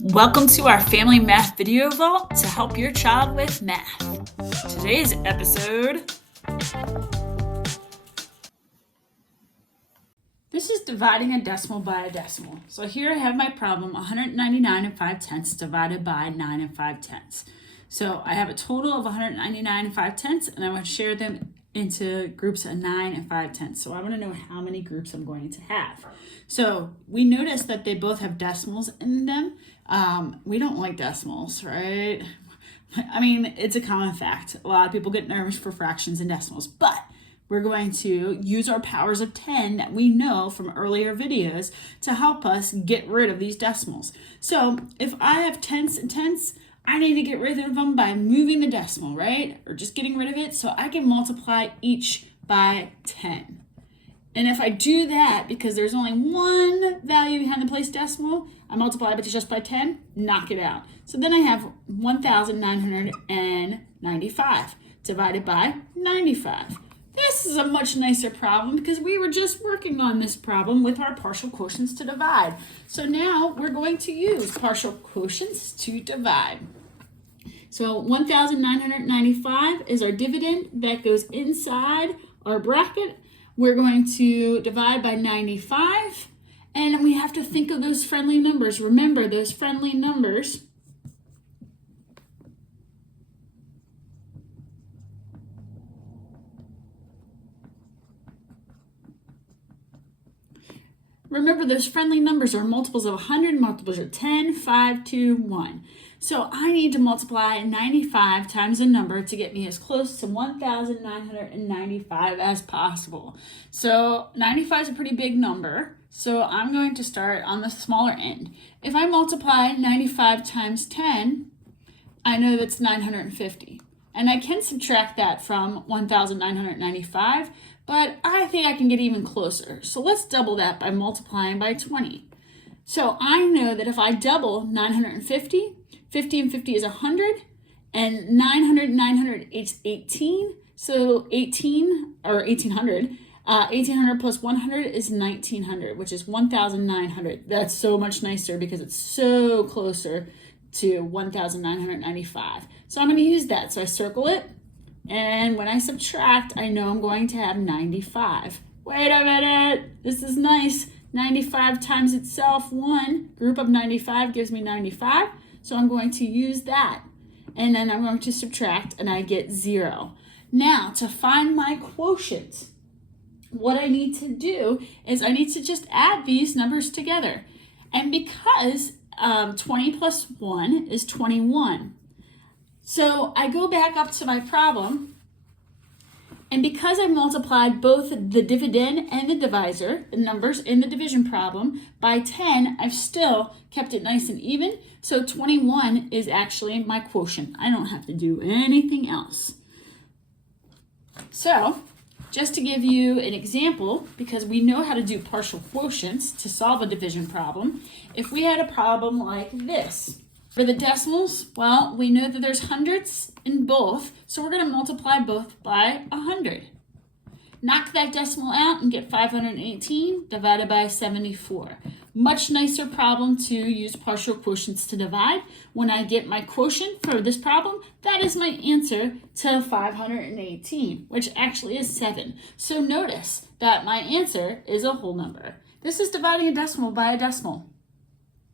Welcome to our Family Math Video Vault to help your child with math. Today's episode, this is dividing a decimal by a decimal. So here I have my problem, 199 5/10 divided by 9 5/10. So I have a total of 199 5/10, and I want to share them into groups of 9 5/10. So I want to know how many groups I'm going to have. So we notice that they both have decimals in them. We don't like decimals, right? I mean, it's a common fact. A lot of people get nervous for fractions and decimals, but we're going to use our powers of 10 that we know from earlier videos to help us get rid of these decimals. So if I have tenths and tenths, I need to get rid of them by moving the decimal, right? Or just getting rid of it so I can multiply each by 10. And if I do that, because there's only one value behind the place decimal, I multiply it just by 10, knock it out. So then I have 1,995 divided by 95. This is a much nicer problem because we were just working on this problem with our partial quotients to divide. So now we're going to use partial quotients to divide. So 1,995 is our dividend that goes inside our bracket. We're going to divide by 95, and we have to think of those friendly numbers. Remember, those friendly numbers are multiples of 100, multiples of 10, 5, 2, 1. So I need to multiply 95 times a number to get me as close to 1,995 as possible. So 95 is a pretty big number, so I'm going to start on the smaller end. If I multiply 95 times 10, I know that's 950. And I can subtract that from 1,995, but I think I can get even closer. So let's double that by multiplying by 20. So I know that if I double 950, 50 and 50 is 100, and 900 is 18. So 1800 plus 100 is 1900, which is 1,900. That's so much nicer because it's so closer to 1,995. So I'm going to use that. So I circle it, and when I subtract, I know I'm going to have 95. Wait a minute, this is nice. 95 times itself, one group of 95 gives me 95. So I'm going to use that, and then I'm going to subtract, and I get 0. Now, to find my quotient, what I need to do is I need to just add these numbers together. And because 20 plus 1 is 21, so I go back up to my problem, and because I multiplied both the dividend and the divisor, the numbers in the division problem, by 10, I've still kept it nice and even. So 21 is actually my quotient. I don't have to do anything else. So just to give you an example, because we know how to do partial quotients to solve a division problem, if we had a problem like this. For the decimals, well, we know that there's hundreds in both, so we're going to multiply both by 100. Knock that decimal out and get 518 divided by 74. Much nicer problem to use partial quotients to divide. When I get my quotient for this problem, that is my answer to 518, which actually is 7. So notice that my answer is a whole number. This is dividing a decimal by a decimal.